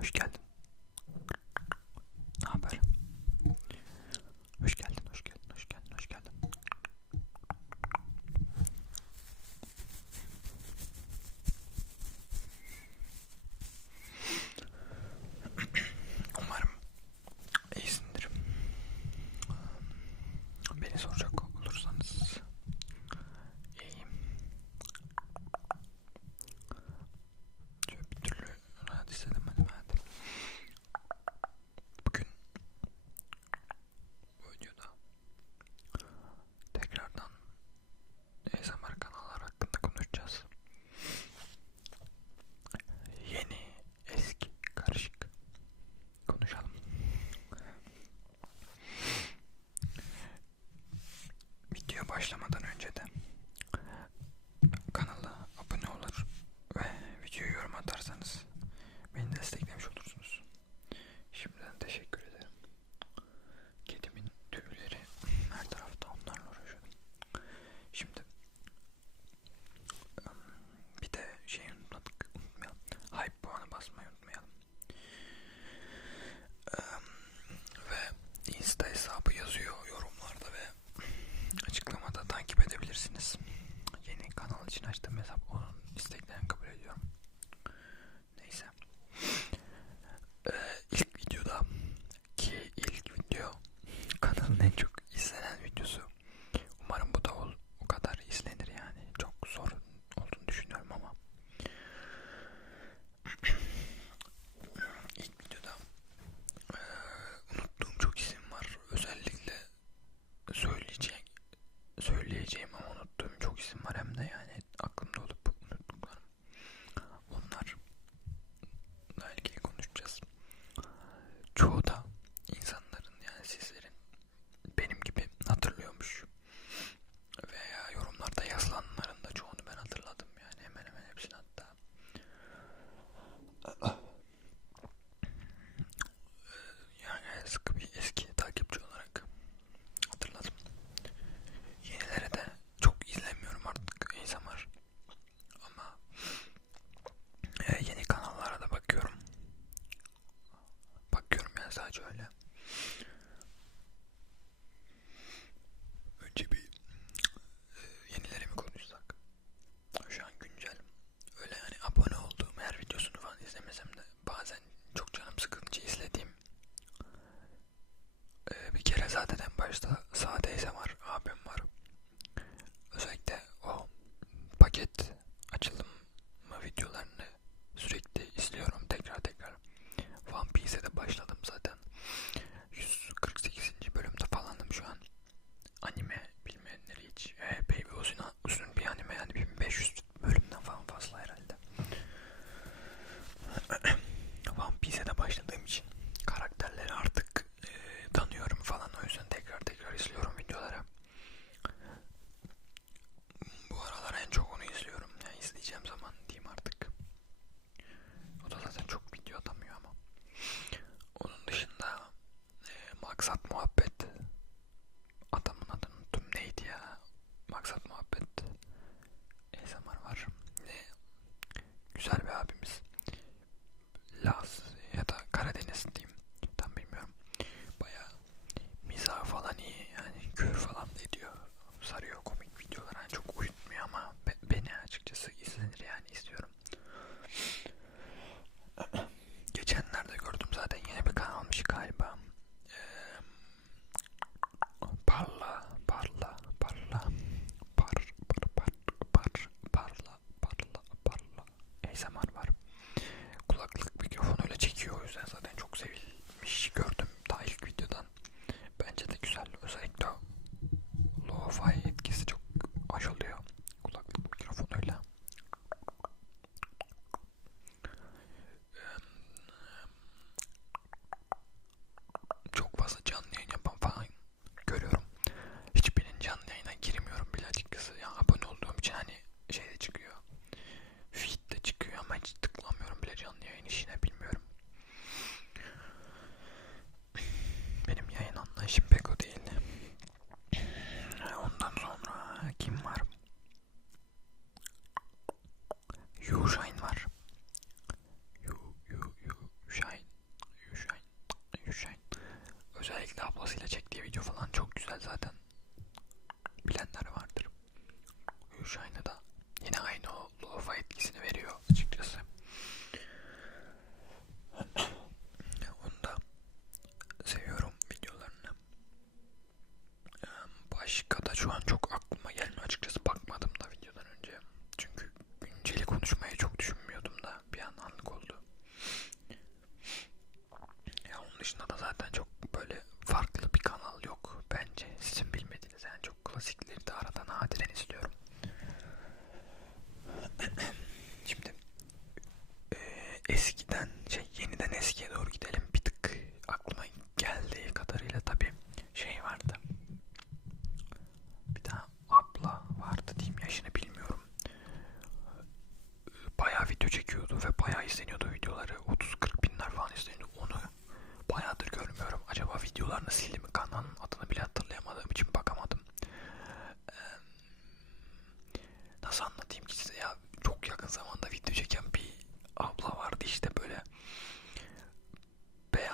Hoş geldin. Hesap onun isteklerini kabul ediyorum. Neyse. 10팩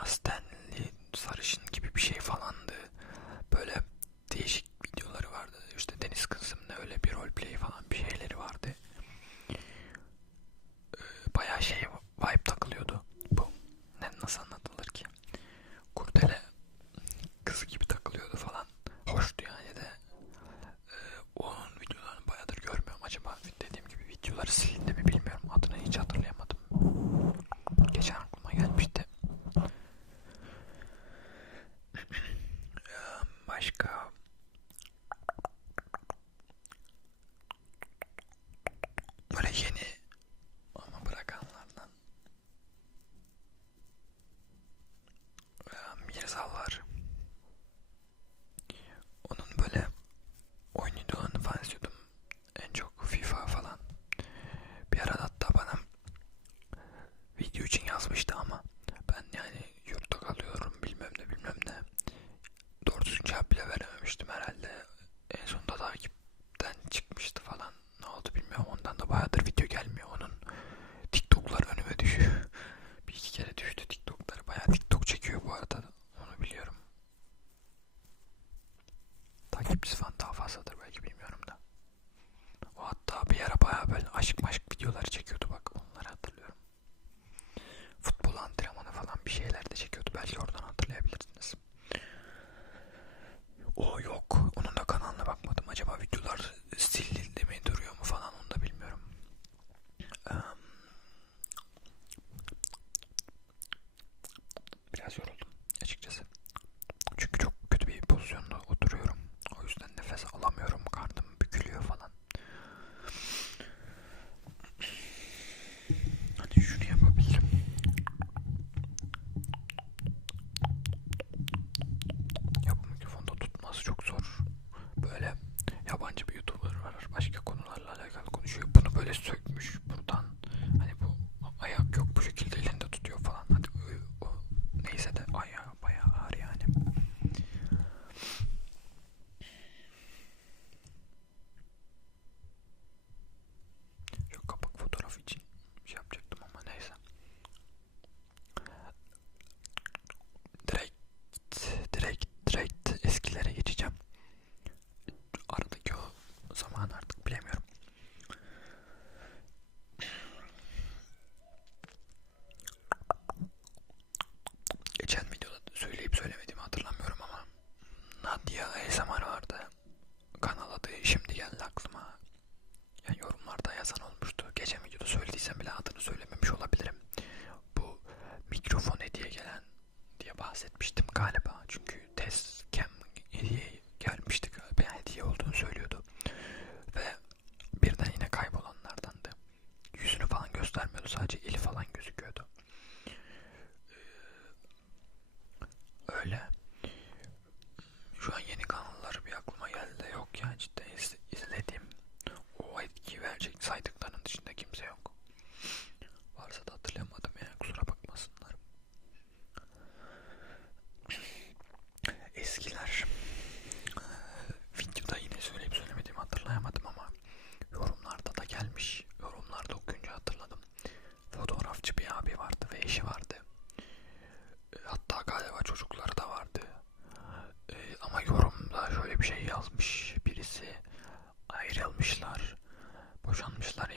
Stanley sarışın gibi bir şey falandı. video için yazmıştı ama. ayrılmışlar, boşanmışlar.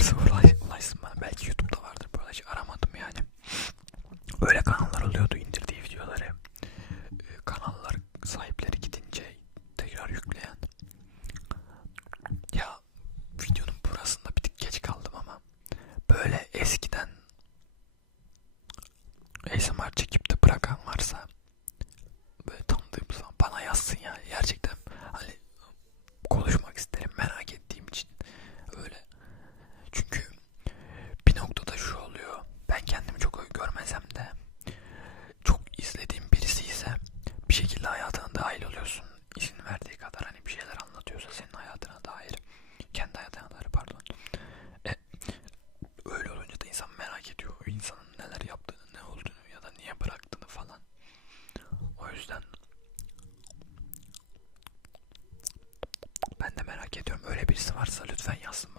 varsa ulaşsın bana. Belki YouTube'da vardır bu arada. Hiç aramadım. veier, altså.